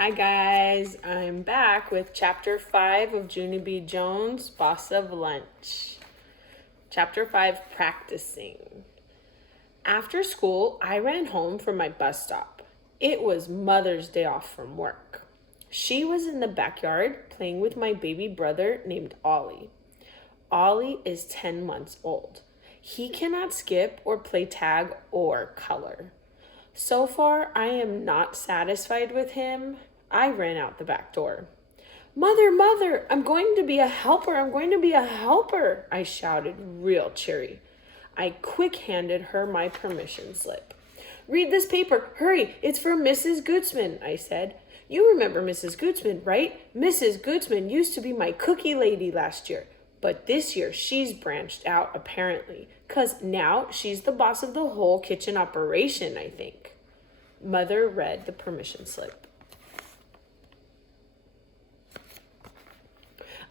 Hi guys, I'm back with chapter 5 of Junie B. Jones' Boss of Lunch. Chapter 5, Practicing. After school, I ran home from my bus stop. It was Mother's Day off from work. She was in the backyard playing with my baby brother named Ollie. Ollie is 10 months old. He cannot skip or play tag or color. So far, I am not satisfied with him. I ran out the back door. Mother, I'm going to be a helper, I shouted real cheery. I quick-handed her my permission slip. Read this paper, hurry, it's from Mrs. Gootsman, I said. You remember Mrs. Gootsman, right? Mrs. Gootsman used to be my cookie lady last year, but this year she's branched out apparently, 'cause now she's the boss of the whole kitchen operation, I think. Mother read the permission slip.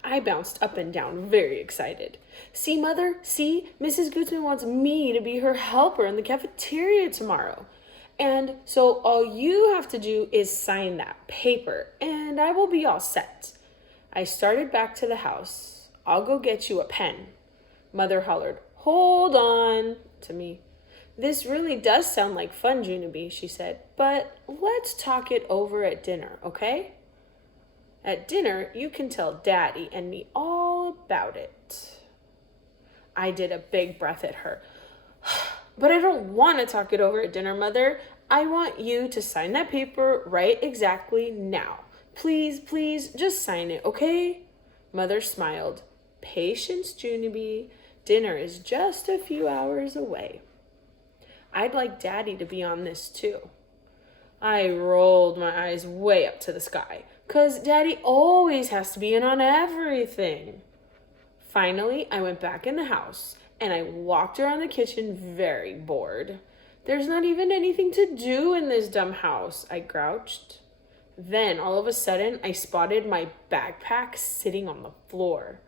I bounced up and down, very excited. See, Mother, see, Mrs. Gootsman wants me to be her helper in the cafeteria tomorrow. And so all you have to do is sign that paper, and I will be all set. I started back to the house. I'll go get you a pen. Mother hollered, hold on, to me. This really does sound like fun, Junie, she said, but let's talk it over at dinner, okay? At dinner, you can tell Daddy and me all about it. I did a big breath at her. But I don't want to talk it over at dinner, Mother. I want you to sign that paper right exactly now. Please, just sign it, okay? Mother smiled. Patience, Junie. Dinner is just a few hours away. I'd like Daddy to be on this too. I rolled my eyes way up to the sky, 'cause Daddy always has to be in on everything. Finally, I went back in the house, and I walked around the kitchen very bored. There's not even anything to do in this dumb house, I grouched. Then, all of a sudden, I spotted my backpack sitting on the floor.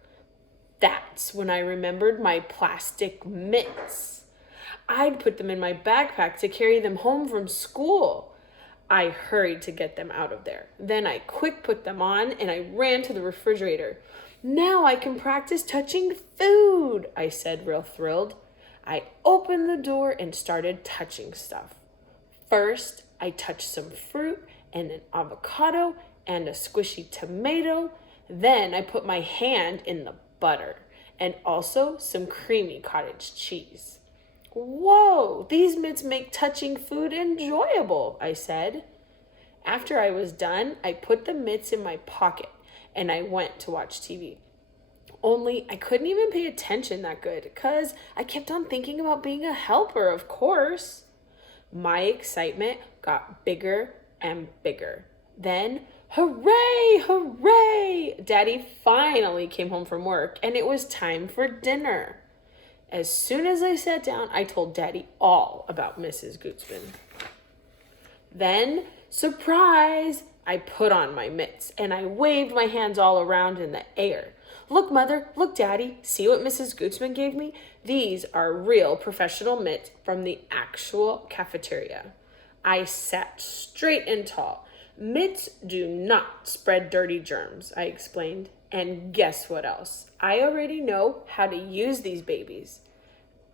That's when I remembered my plastic mitts. I'd put them in my backpack to carry them home from school. I hurried to get them out of there. Then I quick put them on and I ran to the refrigerator. Now I can practice touching food, I said, real thrilled. I opened the door and started touching stuff. First, I touched some fruit and an avocado and a squishy tomato. Then I put my hand in the butter and also some creamy cottage cheese. Whoa, these mitts make touching food enjoyable, I said. After I was done, I put the mitts in my pocket and I went to watch TV. Only I couldn't even pay attention that good because I kept on thinking about being a helper, of course. My excitement got bigger and bigger. Then, hooray! Daddy finally came home from work and it was time for dinner. As soon as I sat down, I told Daddy all about Mrs. Gootsman. Then, surprise, I put on my mitts and I waved my hands all around in the air. Look, Mother, look, Daddy, see what Mrs. Gootsman gave me? These are real professional mitts from the actual cafeteria. I sat straight and tall. Mitts do not spread dirty germs, I explained. And guess what else? I already know how to use these babies.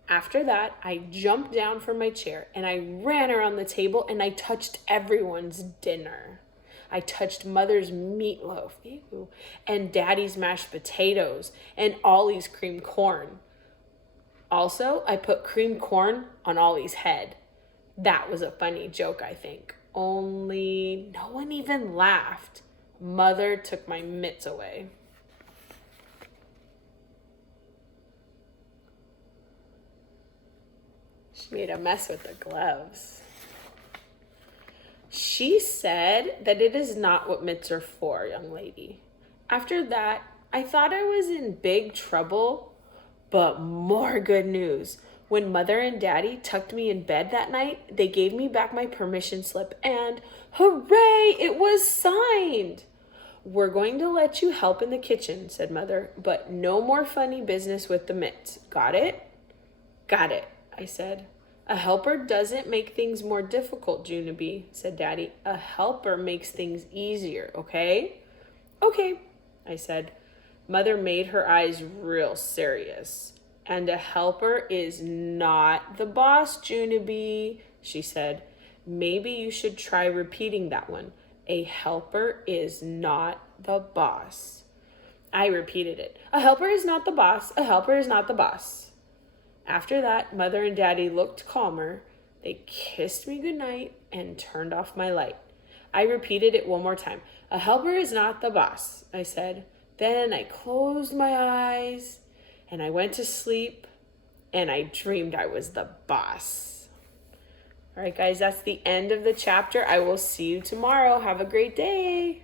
After that, I jumped down from my chair and I ran around the table and I touched everyone's dinner. I touched Mother's meatloaf, and Daddy's mashed potatoes, and Ollie's creamed corn. Also, I put creamed corn on Ollie's head. That was a funny joke, I think. Only no one even laughed. Mother took my mitts away. She made a mess with the gloves. She said that it is not what mitts are for, young lady. After that, I thought I was in big trouble, but more good news. When Mother and Daddy tucked me in bed that night, they gave me back my permission slip and, hooray, it was signed. We're going to let you help in the kitchen, said Mother, but no more funny business with the mitts. Got it? Got it, I said. A helper doesn't make things more difficult, Junie, said Daddy. A helper makes things easier, okay? Okay, I said. Mother made her eyes real serious. And a helper is not the boss, Junie, she said. Maybe you should try repeating that one. A helper is not the boss. I repeated it. A helper is not the boss. A helper is not the boss. After that, Mother and Daddy looked calmer. They kissed me goodnight and turned off my light. I repeated it one more time. A helper is not the boss, I said. Then I closed my eyes and I went to sleep and I dreamed I was the boss. All right, guys, that's the end of the chapter. I will see you tomorrow. Have a great day.